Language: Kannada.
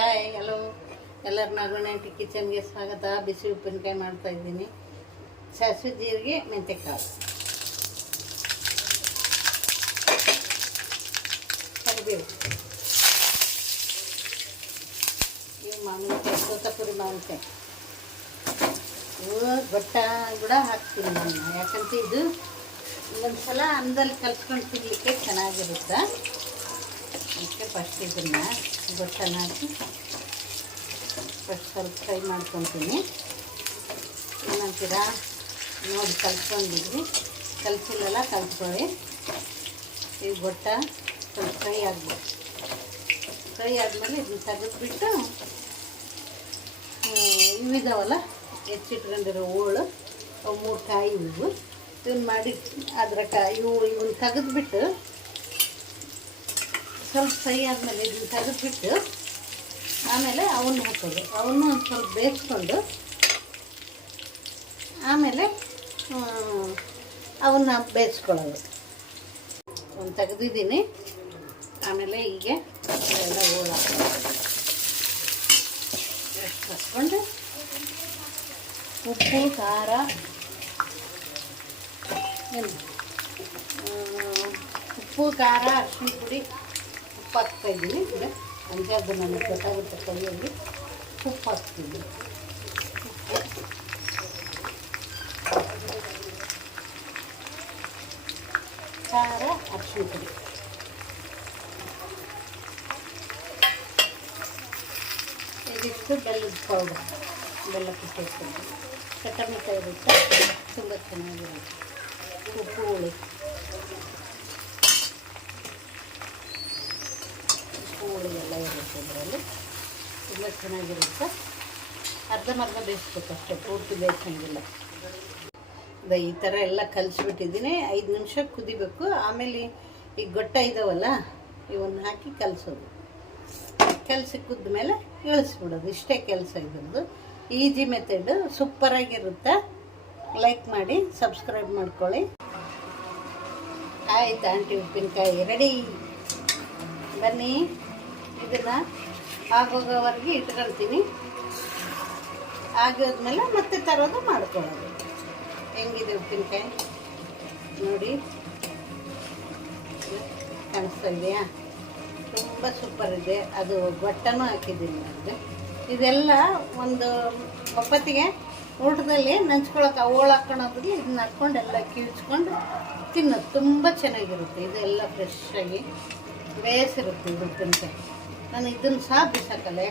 ಹಾಯ್ ಹಲೋ ಎಲ್ಲರೂ ನಾಗವಣ್ಣಿ ಕಿಚನ್ಗೆ ಸ್ವಾಗತ. ಬಿಸಿ ಉಪ್ಪಿನಕಾಯಿ ಮಾಡ್ತಾಯಿದ್ದೀನಿ. ಸಾಸಿವೆ ಜೀರಿಗೆ ಮೆಂತ್ಯಕಾಳು ಕರಿಬೇವು ಈ ಮಾವಿನಕಾಯಿ ತೋತಪುರಿ ಮಾವಿನಕಾಯಿ ಗೊಟ್ಟ ಕೂಡ ಹಾಕ್ತೀನಿ ನಾನು, ಯಾಕಂತ ಇದು ಒಂದು ಸಲ ಅನ್ನದಲ್ಲಿ ಕಲ್ಸ್ಕೊಂಡು ತಿನ್ನಲಿಕ್ಕೆ ಚೆನ್ನಾಗಿರುತ್ತೆ. ಅದಕ್ಕೆ ಫಸ್ಟ್ ಇದನ್ನು ಗೊಟ್ಟನ ಹಾಕಿ ಫಸ್ಟ್ ಸ್ವಲ್ಪ ಫ್ರೈ ಮಾಡ್ಕೊತೀನಿ. ಏನಂತೀರ ನೋಡಿ, ಕಲ್ಸ್ಕೊಂಡಿದ್ವಿ, ಕಲಿಸಿಲ್ಲಲ್ಲ ಕಲ್ಸ್ಕೊಳ್ಳಿ. ಈ ಗೊಟ್ಟ ಸ್ವಲ್ಪ ಫ್ರೈ ಆಗ್ಬೋದು. ಫ್ರೈ ಆದಮೇಲೆ ಇದನ್ನ ತೆಗೆದುಬಿಟ್ಟು ಇವಿದಾವಲ್ಲ ಹೆಚ್ಚಿಟ್ಕೊಂಡಿರೋ ಹೋಳು ಅವು 3 ಕಾಯಿ ಇವು ಇವನ್ನ ಮಾಡಿ ಅದರ ಇವನ್ನ ತೆಗೆದುಬಿಟ್ಟು ಸ್ವಲ್ಪ ಫ್ರೈ ಆದಮೇಲೆ ಇದನ್ನ ತೆಗೆದುಬಿಟ್ಟು ಆಮೇಲೆ ಅವನ್ನ ಹಾಕೋದು. ಅವನ್ನ ಒಂದು ಸ್ವಲ್ಪ ಬೇಯಿಸ್ಕೊಂಡು ಆಮೇಲೆ ಅವನ್ನ ಬೇಯಿಸ್ಕೊಳ್ಳೋದು. ಒಂದು ತೆಗೆದಿದ್ದೀನಿ. ಆಮೇಲೆ ಈಗ ಎಲ್ಲ ಹೋಳು ಹಾಕ್ಕೊಂಡು ಉಪ್ಪು ಖಾರ ಉಪ್ಪು ಖಾರ ಅರಿಶಿನ ಪುಡಿ ಉಪ್ಪು ಹಾಕ್ತಾಯಿದ್ದೀನಿ. ಈಗ ಅಂಜಾದು ನನಗೆ ಗೊತ್ತಾಗುತ್ತೆ ಕೈಯಲ್ಲಿ. ಉಪ್ಪು ಹಾಕ್ತೀನಿ, ಖಾರ ಅರಿಶಿನ ಪುಡಿ, ಇದಿಷ್ಟು ಬೆಲ್ಲದ ಪೌಡರ್, ಬೆಲ್ಲ ಕುಟ್ಟಿಸ್ಕೊಂಡು ಕಟ್ಟಮಿಠಾಯಿ ಬಿಟ್ಟು ತುಂಬ ಚೆನ್ನಾಗಿರುತ್ತೆ. ಉಪ್ಪು ಹುಳಿ ಎಲ್ಲ ಇರುತ್ತೆ ಇದರಲ್ಲಿ, ತುಂಬ ಚೆನ್ನಾಗಿರುತ್ತೆ. ಅರ್ಧಂಬರ್ಧ ಬೇಯಿಸ್ಬೇಕು ಅಷ್ಟೇ, ಪೂರ್ತಿ ಬೇಯಿಸಂಗಿಲ್ಲ. ಈ ಥರ ಎಲ್ಲ ಕಲಿಸ್ಬಿಟ್ಟಿದ್ದೀನಿ. 5 ನಿಮಿಷ ಕುದಿಬೇಕು. ಆಮೇಲೆ ಈ ಗೊಟ್ಟ ಇದಾವಲ್ಲ ಇವನ್ನ ಹಾಕಿ ಕಲಿಸೋದು. ಕಲಸಿ ಕುದ್ಮೇಲೆ ಇಳಿಸ್ಬಿಡೋದು. ಇಷ್ಟೇ ಕೆಲಸ ಇದ್ರದ್ದು. ಈಜಿ ಮೆಥಡ್, ಸೂಪರಾಗಿರುತ್ತೆ. ಲೈಕ್ ಮಾಡಿ, ಸಬ್ಸ್ಕ್ರೈಬ್ ಮಾಡ್ಕೊಳ್ಳಿ. ಆಯ್ತು, ಆಂಟಿ ಉಪ್ಪಿನಕಾಯಿ ರೆಡಿ. ಬನ್ನಿ, ಇದನ್ನು ಆಗೋಗೋವರೆಗೆ ಇಟ್ಕೊಳ್ತೀನಿ. ಆಗೋದ್ಮೇಲೆ ಮತ್ತೆ ತರೋದು ಮಾಡ್ಕೊಳ್ಳೋದು. ಹೆಂಗಿದೆ ಉಪ್ಪಿನಕಾಯಿ ನೋಡಿ, ಕಾಣಿಸ್ತಾ ಇದೆಯಾ? ತುಂಬ ಸೂಪರ್ ಇದೆ. ಅದು ಗೊಟ್ಟನೂ ಹಾಕಿದ್ದೀನಿ ನನಗೆ. ಇದೆಲ್ಲ ಒಂದು ಒಪ್ಪತ್ತಿಗೆ ಊಟದಲ್ಲಿ ನಂಚ್ಕೊಳಕ್ಕೆ ಹೋಳು ಹಾಕ್ಕೊಳೋದ್ರಲ್ಲಿ ಇದನ್ನ ಹಾಕ್ಕೊಂಡು ಎಲ್ಲ ಕಿಳ್ಚ್ಕೊಂಡು ತಿನ್ನೋದು ತುಂಬ ಚೆನ್ನಾಗಿರುತ್ತೆ. ಇದೆಲ್ಲ ಫ್ರೆಶ್ ಆಗಿ ಬೇಯಿಸಿರುತ್ತೆ ಇದು ಉಪ್ಪಿನಕಾಯಿ. ನಾನು ಇದನ್ನು ಸಹ ಬಿಸಾಕಲ್ಲ.